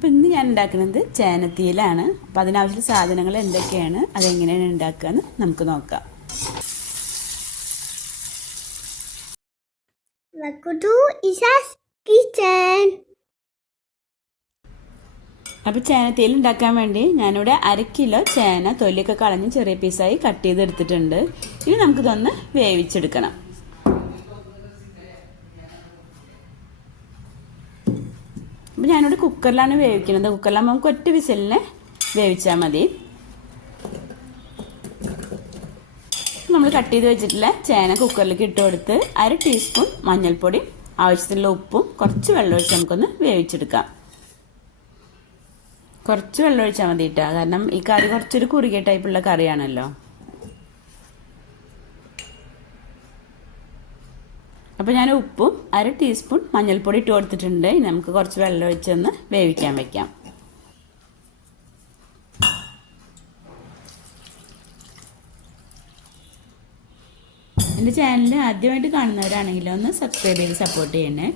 അപ്പോൾ ഇന്ന് ഞാൻ ഉണ്ടാക്കുന്നത് ചേനത്തിയിലാണ്. അപ്പോൾ അതിനാവശ്യമുള്ള സാധനങ്ങൾ എന്തൊക്കെയാണ് അതെങ്ങനെയാണ് ഉണ്ടാക്കുക എന്ന് നമുക്ക് നോക്കാം. അപ്പൊ. അപ്പോൾ ചേനത്തിയിൽ ഉണ്ടാക്കാൻ വേണ്ടി ഞാനിവിടെ അര കിലോ ചേന തൊലിയൊക്കെ കളഞ്ഞ് ചെറിയ പീസായി കട്ട് ചെയ്തെടുത്തിട്ടുണ്ട്. ഇനി നമുക്കിതൊന്ന് വേവിച്ചെടുക്കണം അപ്പോൾ ഞാനിവിടെ കുക്കറിലാണ് വേവിക്കുന്നത്. കുക്കറിലാകുമ്പോൾ നമുക്ക് ഒറ്റ വിസലിനെ വേവിച്ചാൽ മതി. നമ്മൾ കട്ട് ചെയ്ത് വെച്ചിട്ടുള്ള ചേന കുക്കറിലേക്ക് ഇട്ട് കൊടുത്ത് അര ടീസ്പൂൺ മഞ്ഞൾപ്പൊടി ആവശ്യത്തിനുള്ള ഉപ്പും കുറച്ച് വെള്ളം ഒഴിച്ച് നമുക്കൊന്ന് വേവിച്ചെടുക്കാം. കുറച്ച് വെള്ളം ഒഴിച്ചാൽ മതി കേട്ടോ കാരണം ഈ കറി കുറച്ചൊരു കുറുകിയ ടൈപ്പുള്ള കറിയാണല്ലോ. അപ്പോൾ ഞാൻ ഉപ്പും അര ടീസ്പൂൺ മഞ്ഞൾപ്പൊടി ഇട്ട് കൊടുത്തിട്ടുണ്ട്. ഇനി നമുക്ക് കുറച്ച് വെള്ളം ഒഴിച്ചൊന്ന് വേവിക്കാൻ വെക്കാം. എന്റെ ചാനൽ ആദ്യമായിട്ട് കാണുന്നവരാണെങ്കിൽ ഒന്ന് സബ്സ്ക്രൈബ് ചെയ്ത് സപ്പോർട്ട് ചെയ്യണേ.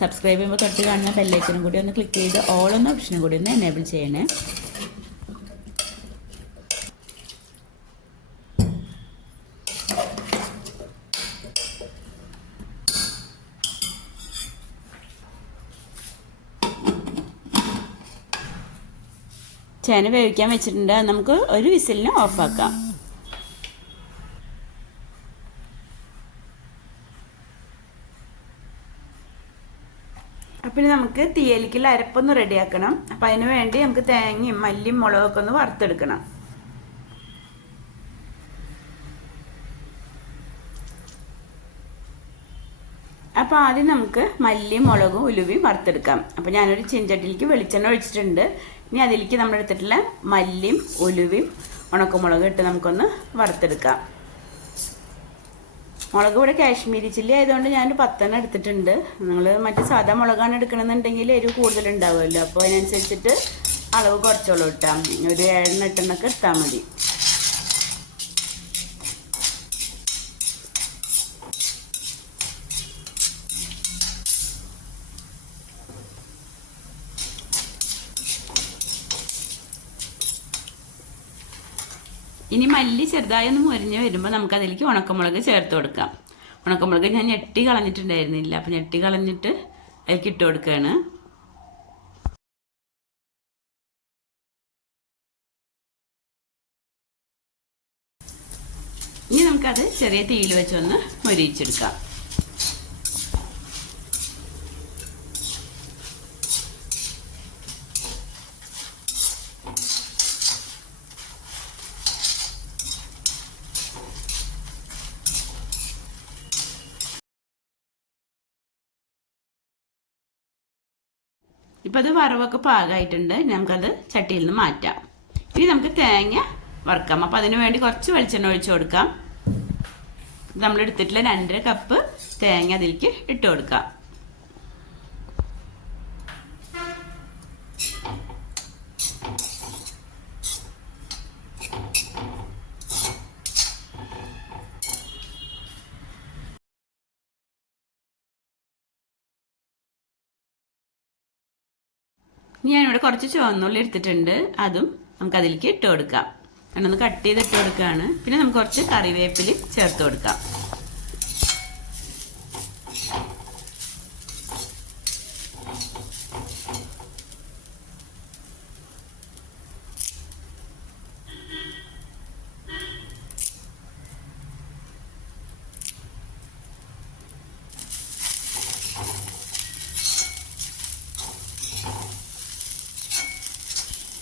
സബ്സ്ക്രൈബ് ചെയ്യുമ്പോൾ തൊട്ട് കാണുന്ന ബെല്ലൈക്കനും കൂടി ഒന്ന് ക്ലിക്ക് ചെയ്ത് ഓൾ എന്ന ഓപ്ഷനും കൂടി ഒന്ന് എനേബിൾ ചെയ്യണേ. ചേന വേവിക്കാൻ വെച്ചിട്ടുണ്ട്. നമുക്ക് ഒരു വിസിലിന് ഓഫാക്കാം. അപ്പം നമുക്ക് തീയലിക്കുള്ള അരപ്പൊന്ന് റെഡിയാക്കണം. അപ്പം അതിന് വേണ്ടി നമുക്ക് തേങ്ങയും മല്ലിയും മുളകൊക്കെ ഒന്ന് വറുത്തെടുക്കണം. അപ്പോൾ ആദ്യം നമുക്ക് മല്ലിയും മുളകും ഉലുവയും വറുത്തെടുക്കാം. അപ്പോൾ ഞാനൊരു ചിഞ്ചട്ടിലേക്ക് വെളിച്ചെണ്ണ ഒഴിച്ചിട്ടുണ്ട്. ഇനി അതിലേക്ക് നമ്മൾ എടുത്തിട്ടുള്ള മല്ലിയും ഒലുവയും ഉണക്കമുളകും ഇട്ട് നമുക്കൊന്ന് വറുത്തെടുക്കാം. മുളക് ഇവിടെ കാശ്മീരി ചില്ലി ആയതുകൊണ്ട് ഞാൻ പത്തെണ്ണം എടുത്തിട്ടുണ്ട്. നിങ്ങൾ മറ്റേ സാധാ മുളകാണ് എടുക്കണമെന്നുണ്ടെങ്കിൽ എരിവ് കൂടുതലുണ്ടാവുമല്ലോ. അപ്പോൾ അതിനനുസരിച്ചിട്ട് അളവ് കുറച്ചോളം ഇട്ടാൽ ഒരു ഏഴെണ്ണം എട്ടെണ്ണൊക്കെ ഇട്ടാൽ മതി. ഇനി മല്ലി ചെറുതായി ഒന്ന് മുരിഞ്ഞ് വരുമ്പോൾ നമുക്ക് അതിലേക്ക് ഉണക്കമുളക് ചേർത്ത് കൊടുക്കാം. ഉണക്കമുളക് ഞാൻ ഞെട്ടി കളഞ്ഞിട്ടുണ്ടായിരുന്നില്ല. അപ്പം ഞെട്ടി കളഞ്ഞിട്ട് അതിലേക്ക് ഇട്ട് കൊടുക്കുകയാണ് ഇനി നമുക്കത് ചെറിയ തീയിൽ വെച്ചൊന്ന് മൊരിയിച്ചെടുക്കാം. ഇപ്പം അത് വറവൊക്കെ പാകമായിട്ടുണ്ട് നമുക്കത് ചട്ടിയിൽ നിന്ന് മാറ്റാം. ഇനി നമുക്ക് തേങ്ങ വറുക്കാം. അപ്പോൾ അതിന് വേണ്ടി കുറച്ച് വെളിച്ചെണ്ണ ഒഴിച്ചു കൊടുക്കാം. നമ്മൾ എടുത്തിട്ടുള്ള രണ്ടര കപ്പ് തേങ്ങ അതിലേക്ക് ഇട്ട് കൊടുക്കാം. ഞാനിവിടെ കുറച്ച് ചുവന്നുള്ളി എടുത്തിട്ടുണ്ട്. അതും നമുക്ക് അതിലേക്ക് ഇട്ട് കൊടുക്കാം. രണ്ടൊന്ന് കട്ട് ചെയ്ത് ഇട്ട് കൊടുക്കുകയാണ്. പിന്നെ നമുക്ക് കുറച്ച് കറിവേപ്പില ചേർത്ത് കൊടുക്കാം.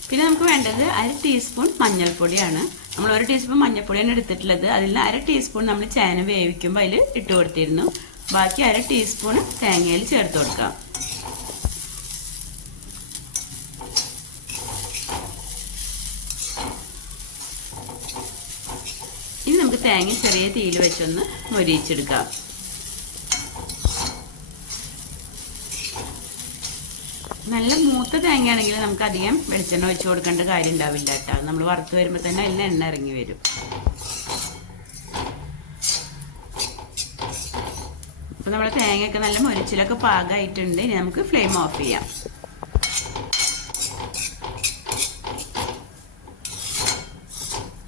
പിന്നെ നമുക്ക് വേണ്ടത് അര ടീസ്പൂൺ മഞ്ഞൾപ്പൊടിയാണ്. നമ്മൾ ഒരു ടീസ്പൂൺ മഞ്ഞൾപ്പൊടിയാണ് എടുത്തിട്ടുള്ളത്. അതിൽ അര ടീസ്പൂൺ നമ്മൾ ചേന വേവിക്കുമ്പോൾ അതിൽ ഇട്ട് കൊടുത്തിരുന്നു. ബാക്കി അര ടീസ്പൂൺ തേങ്ങയിൽ ചേർത്ത് കൊടുക്കാം. ഇനി നമുക്ക് തേങ്ങ ചെറിയ തീയിൽ വെച്ചൊന്ന് മൊരിയിച്ചെടുക്കാം. നല്ല മൂത്ത തേങ്ങയാണെങ്കിൽ നമുക്ക് അധികം വെളിച്ചെണ്ണ ഒഴിച്ചു കൊടുക്കേണ്ട കാര്യം ഉണ്ടാവില്ല കേട്ടോ. നമ്മൾ വറുത്ത് വരുമ്പോൾ തന്നെ അതിൽ എണ്ണ ഇറങ്ങി വരും. അപ്പോൾ നമ്മുടെ തേങ്ങയൊക്കെ നല്ല മുരിച്ചിലൊക്കെ പാകമായിട്ടുണ്ട് ഇനി നമുക്ക് ഫ്ലെയിം ഓഫ് ചെയ്യാം.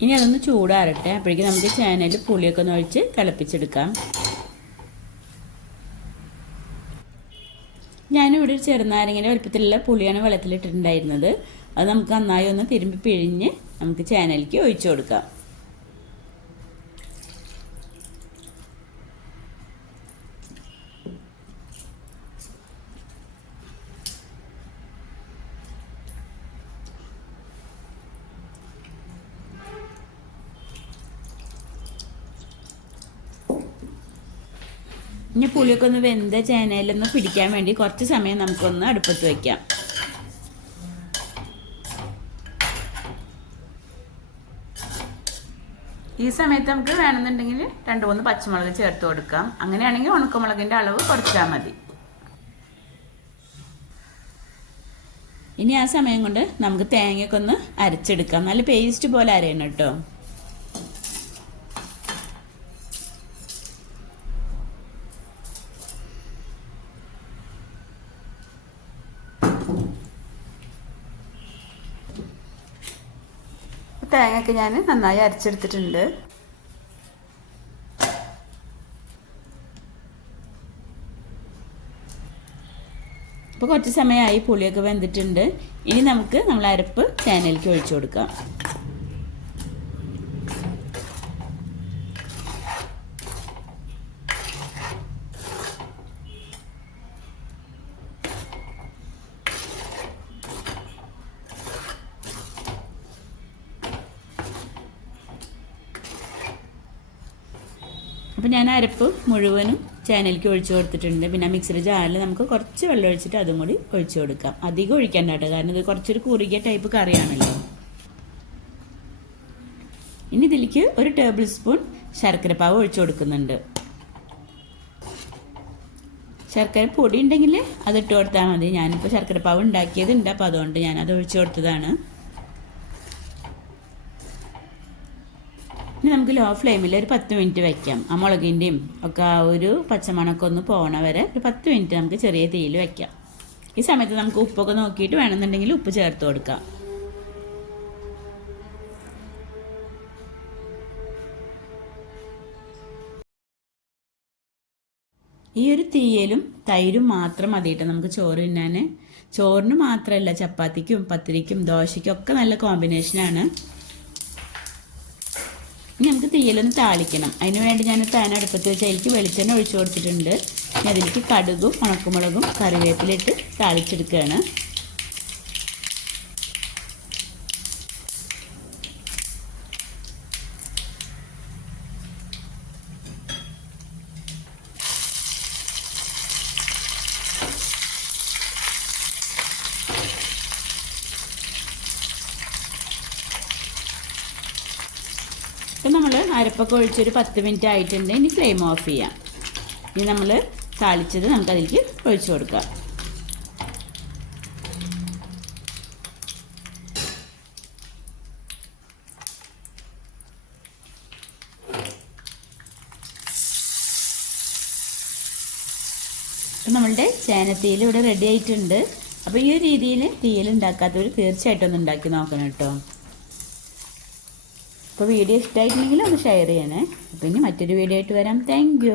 ഇനി അതൊന്ന് ചൂടാറട്ടെ. അപ്പോഴേക്കും നമുക്ക് ചേനയിൽ പുളിയൊക്കെ ഒന്ന് ഒഴിച്ച് തിളപ്പിച്ചെടുക്കാം. ഞാനിവിടെ ഒരു ചെറുനാരങ്ങയുടെ വലുപ്പത്തിലുള്ള പുളിയാണ് വെള്ളത്തിലിട്ടിട്ടുണ്ടായിരുന്നത്. അത് നമുക്ക് നന്നായി ഒന്ന് തിരുമ്പി പിഴിഞ്ഞ് നമുക്ക് ചാനലിലേക്ക് ഒഴിച്ചു കൊടുക്കാം. ഇനി പുളിയൊക്കെ ഒന്ന് വെന്ത ചേനയിലൊന്ന് പിടിക്കാൻ വേണ്ടി കുറച്ച് സമയം നമുക്കൊന്ന് അടുപ്പത്ത് വയ്ക്കാം ഈ സമയത്ത് നമുക്ക് വേണമെന്നുണ്ടെങ്കിൽ രണ്ട് മൂന്ന് പച്ചമുളക് ചേർത്ത് കൊടുക്കാം. അങ്ങനെയാണെങ്കിൽ ഉണക്കമുളകിന്റെ അളവ് കുറച്ചാൽ മതി. ഇനി ആ സമയം കൊണ്ട് നമുക്ക് തേങ്ങയൊക്കെ ഒന്ന് അരച്ചെടുക്കാം. നല്ല പേസ്റ്റ് പോലെ അരയണം കേട്ടോ. തേങ്ങയൊക്കെ ഞാൻ നന്നായി അരച്ചെടുത്തിട്ടുണ്ട്. ഇപ്പോൾ കുറച്ച് സമയമായി പുളിയൊക്കെ വെന്തിട്ടുണ്ട്. ഇനി നമുക്ക് നമ്മൾ അരപ്പ് ചേനയിലേക്ക് ഒഴിച്ചു കൊടുക്കാം. അപ്പോൾ ഞാൻ അരപ്പ് മുഴുവനും ചേനലിലേക്ക് ഒഴിച്ചു കൊടുത്തിട്ടുണ്ട്. പിന്നെ മിക്സിയുടെ ജാറിൽ നമുക്ക് കുറച്ച് വെള്ളം ഒഴിച്ചിട്ട് അതും കൂടി ഒഴിച്ചു കൊടുക്കാം. അധികം ഒഴിക്കണ്ട കേട്ടോ. കാരണം ഇത് കുറച്ചൊരു കുറുകിയ ടൈപ്പ് കറിയാണല്ലോ. ഇനി ഇതിലേക്ക് ഒരു ടേബിൾ സ്പൂൺ ശർക്കരപ്പാവ് ഒഴിച്ചു കൊടുക്കുന്നുണ്ട്. ശർക്കര പൊടി ഉണ്ടെങ്കിൽ അത് ഇട്ട് കൊടുത്താൽ മതി. ഞാനിപ്പോൾ ശർക്കരപ്പാവ് ഉണ്ടാക്കിയതുണ്ട്. അപ്പോൾ അതുകൊണ്ട് ഞാനത് ഒഴിച്ചു കൊടുത്തതാണ്. ഇനി നമുക്ക് ലോ ഫ്ലെയിമിൽ ഒരു പത്ത് മിനിറ്റ് വയ്ക്കാം ആ മുളകിന്റെയും ഒക്കെ ആ ഒരു പച്ചമണക്കം ഒന്ന് പോണ വരെ ഒരു പത്ത് മിനിറ്റ് നമുക്ക് ചെറിയ തീയിൽ വയ്ക്കാം ഈ സമയത്ത് നമുക്ക് ഉപ്പൊക്കെ നോക്കിയിട്ട് വേണമെന്നുണ്ടെങ്കിൽ ഉപ്പ് ചേർത്ത് കൊടുക്കാം. ഈ ഒരു തീയലും തൈരും മാത്രം മതിയിട്ട് നമുക്ക് ചോറ് തിന്നാൻ ചോറിന് മാത്രമല്ല ചപ്പാത്തിക്കും പത്തിരിക്കും ദോശയ്ക്കും ഒക്കെ നല്ല കോമ്പിനേഷനാണ് ഇനി നമുക്ക് തീയലൊന്ന് താളിക്കണം. അതിന് വേണ്ടി ഞാൻ പാൻ അടുപ്പത്ത് വെച്ച് അതിലേക്ക് വെളിച്ചെണ്ണ ഒഴിച്ചു കൊടുത്തിട്ടുണ്ട്. അതിലേക്ക് കടുകും ഉണക്കമുളകും കറിവേപ്പിലിട്ട് താളിച്ചെടുക്കുകയാണ് ഇപ്പം നമ്മൾ അരപ്പൊക്കെ ഒഴിച്ചൊരു പത്ത് മിനിറ്റ് ആയിട്ടുണ്ട്. ഇനി ഫ്ലെയിം ഓഫ് ചെയ്യാം. ഇനി നമ്മൾ താളിച്ചത് നമുക്ക് അതിലേക്ക് ഒഴിച്ചു കൊടുക്കാം അപ്പം നമ്മളുടെ ചേനത്തീൽ ഇവിടെ റെഡി ആയിട്ടുണ്ട്. അപ്പോൾ ഈ ഒരു രീതിയിൽ തീയൽ ഉണ്ടാക്കാത്തവർ തീർച്ചയായിട്ടും ഒന്ന് ഉണ്ടാക്കി നോക്കണം കേട്ടോ. അപ്പോൾ വീഡിയോ ഇഷ്ടമായിട്ടുണ്ടെങ്കിൽ ഒന്ന് ഷെയർ ചെയ്യണേ. അപ്പോൾ ഇനി മറ്റൊരു വീഡിയോ ആയിട്ട് വരാം. താങ്ക്